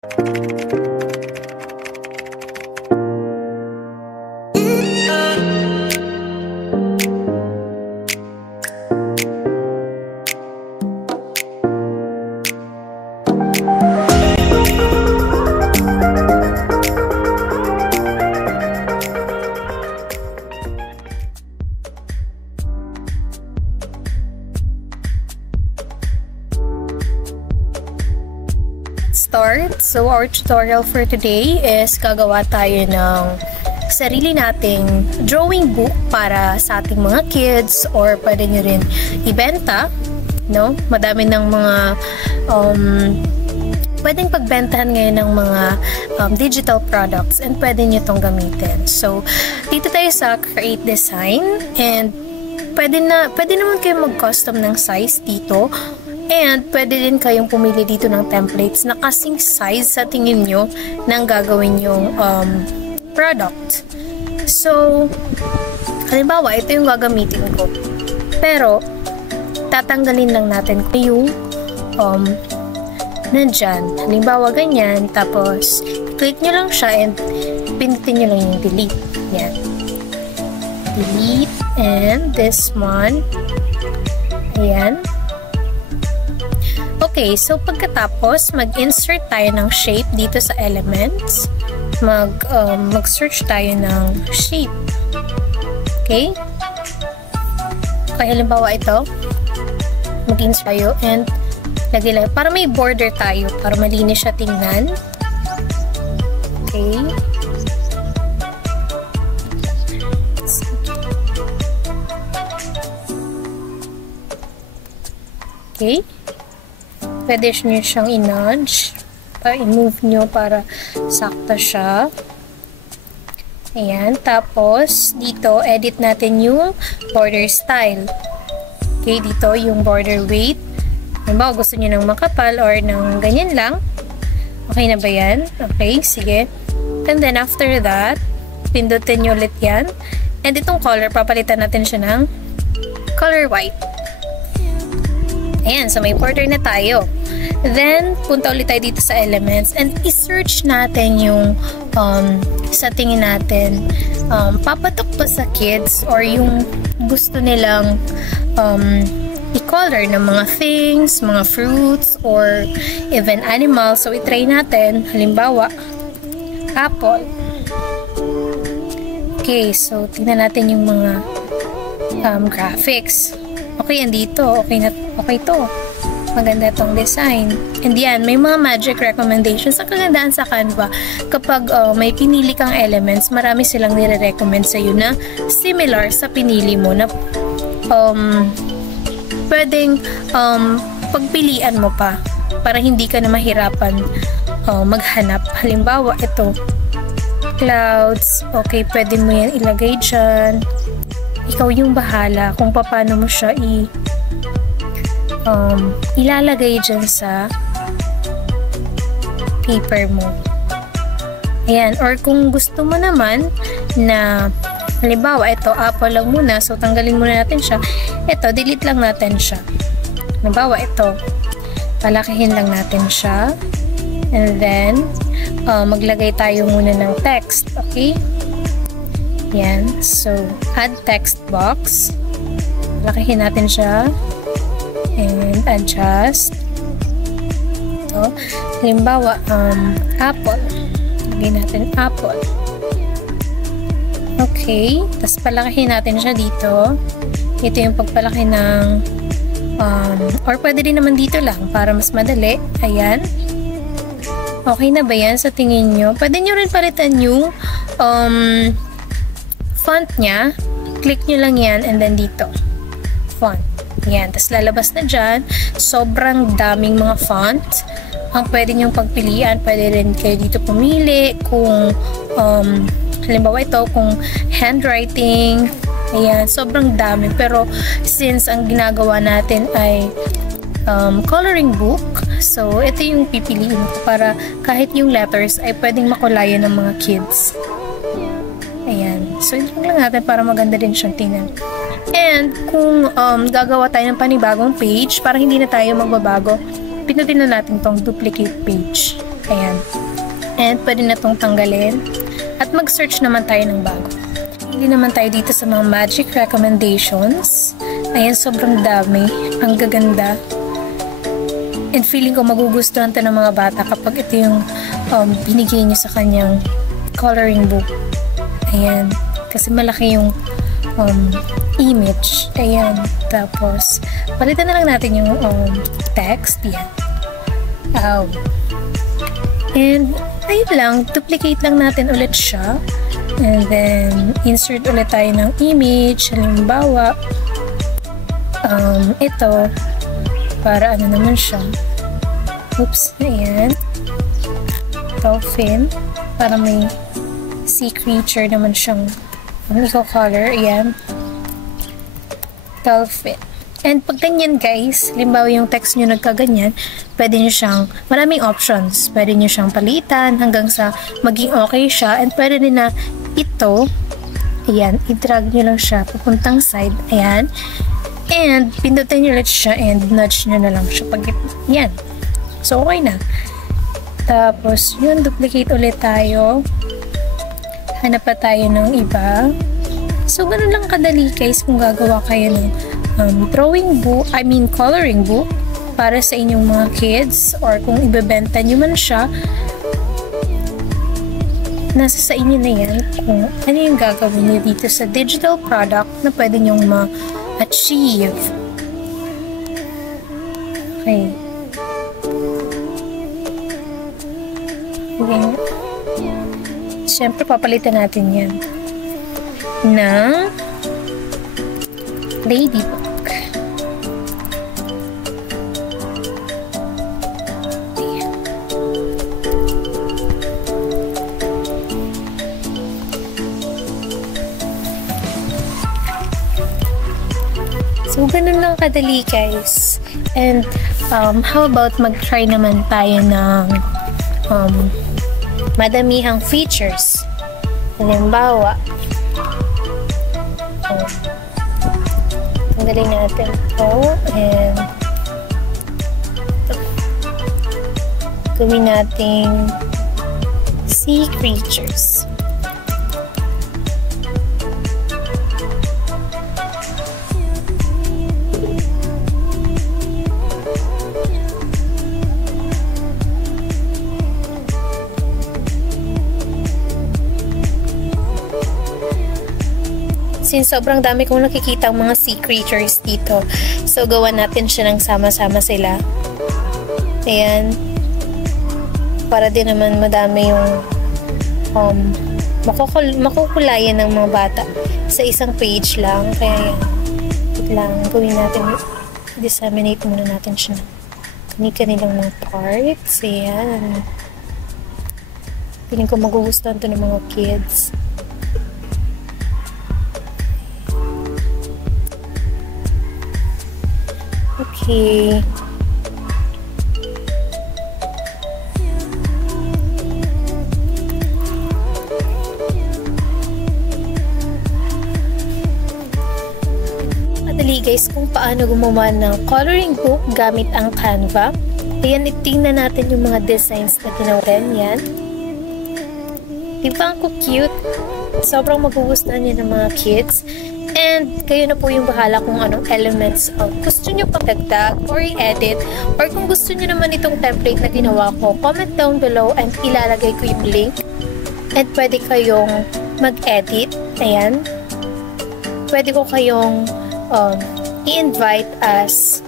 Start. So our tutorial for today is gagawa tayo ng sarili nating drawing book para sa ating mga kids, or pwede nyo rin ibenta, no? Madami ng mga pwedeng pagbentahan ngayon ng mga digital products, and pwede nyo itong gamitin. So dito tayo sa create design, and pwede naman kayo mag-custom ng size dito. And pwede din kayong pumili dito ng templates na kasing size sa tingin nyo ng gagawin yung product. So, halimbawa, ito yung gagamitin ko. Pero, tatanggalin lang natin yung nandyan. Halimbawa, ganyan. Tapos, click nyo lang siya and pindutin nyo lang yung delete. Yan. Delete. And this one. Ayan. Okay, so pagkatapos, mag-insert tayo ng shape dito sa elements. Mag-search tayo ng shape. Okay? Okay, halimbawa ito. Mag-insert tayo and lagay lang. Para may border tayo, para malinis siya tingnan. Okay. Okay. Pwede nyo siyang i-nudge. I-move nyo para sakta siya. Ayan. Tapos, dito, edit natin yung border style. Okay, dito yung border weight. Halimbawa, gusto nyo ng makapal or ng ganyan lang. Okay na ba yan? Okay, sige. And then, after that, pindutin nyo ulit yan. And itong color, papalitan natin siya ng color white. Ayan, so may border na tayo. Then, punta ulit tayo dito sa elements and i-search natin yung sa tingin natin papatok pa sa kids or yung gusto nilang i-color ng mga things, mga fruits, or even animals. So, i-try natin. Halimbawa, apple. Okay, so tingnan natin yung mga graphics. Okay, andito. Okay to. Maganda tong design. And yan, may mga magic recommendations. Ang kagandaan sa Canva, kapag may pinili kang elements, marami silang nire-recommend sa'yo na similar sa pinili mo na pwedeng pagpilian mo pa para hindi ka na mahirapan maghanap. Halimbawa, ito. Clouds. Okay, pwede mo yan ilagay dyan. Ikaw yung bahala kung paano mo siya ilalagay dyan sa paper mo. Ayan. Or kung gusto mo naman na halimbawa, ito, apple lang muna. So, tanggalin muna natin siya. Ito, delete lang natin siya. Halimbawa, ito. Palakihin lang natin siya. And then, maglagay tayo muna ng text. Okay? Yan. So, add text box. Palakihin natin siya. And adjust. Ito. Halimbawa, apple. Lagay natin apple. Okay. Tapos, palakihin natin siya dito. Ito yung pagpalaki ng or pwede din naman dito lang para mas madali. Ayan. Okay na ba yan sa tingin nyo? Pwede nyo rin palitan yung font niya. Click nyo lang yan and then dito. Font. Yan. Tapos lalabas na dyan. Sobrang daming mga font ang pwede nyong pagpilian. Pwede rin kayo dito pumili kung halimbawa ito, kung handwriting. Ayan. Sobrang dami. Pero since ang ginagawa natin ay coloring book, so ito yung pipiliin ko para kahit yung letters ay pwedeng makulayan ng mga kids. Ayan. So ito lang natin para maganda din siyang tingnan. And kung gagawa tayo ng panibagong page para hindi na tayo magbabago, pinutin na natin tong duplicate page. Ayan. And pwede na itong tanggalin. At mag-search naman tayo ng bago. Hindi naman tayo dito sa mga magic recommendations. Ayan, sobrang dami. Ang gaganda. And feeling ko magugustuhan to ng mga bata kapag ito yung binigay niyo sa kanyang coloring book. Ayan. Kasi malaki yung image. Ayan. Tapos, palitan na lang natin yung text. Yan. Ow. And, ayun lang. Duplicate lang natin ulit siya. And then, insert ulit tayo ng image. Halimbawa, ito. Para ano naman siya. Oops. Ayan. Dolphin. Para may sea creature naman siyang color. Ayan. Dolphin. And pag ganyan guys, halimbawa yung text nyo nagkaganyan, pwede nyo siyang, maraming options. Pwede nyo siyang palitan hanggang sa maging okay siya. And pwede din na ito, ayan, i-drag nyo lang siya papuntang side. Ayan. And pindutin nyo ulit siya and nudge nyo na lang siya pag yan. So okay na. Tapos yun, duplicate ulit tayo. Hanap pa tayo ng iba. So ganun lang kadali guys kung gagawa kayo ng coloring book para sa inyong mga kids, or kung ibebenta nyo man siya, nasa sa inyo na yan kung ano yung gagawin nyo dito sa digital product na pwede nyong ma-achieve. Okay. Okay. Siyempre, papalitan natin yan na ladybug. So, ganun lang kadali guys. And, how about mag-try naman tayo ng madamihang features. Halimbawa, tanggalin natin ito and gawin nating sea creatures. Since sobrang dami kong nakikita ang mga sea creatures dito, so gawa natin siya ng sama-sama sila. Ayan. Para din naman madami yung makukulayan ng mga bata sa isang page lang. Kaya yan. Gawin natin, disseminate muna natin siya ng kanilang mga parts. Ayan. Piling ko magugustuhan to ng mga kids. Okay. Madali guys kung paano gumawa ng coloring book gamit ang Canva. Ayan, itingnan natin yung mga designs na ginawa. Yan. Diba ang cute? Sobrang magugustuhan niya ng mga kids. And kayo na po yung bahala kung anong elements gusto nyo pagdagdag or i-edit, or kung gusto nyo naman itong template na ginawa ko, comment down below and ilalagay ko yung link. And pwede kayong mag-edit. Ayan. Pwede ko kayong i-invite as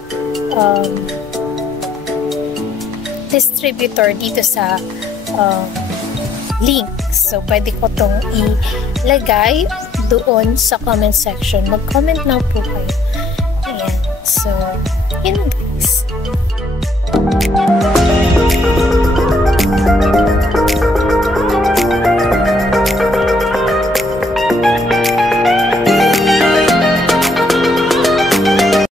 distributor dito sa link. So pwede ko itong ilagay doon sa comment section. Mag-comment lang po kayo. Ayan. So, yun guys.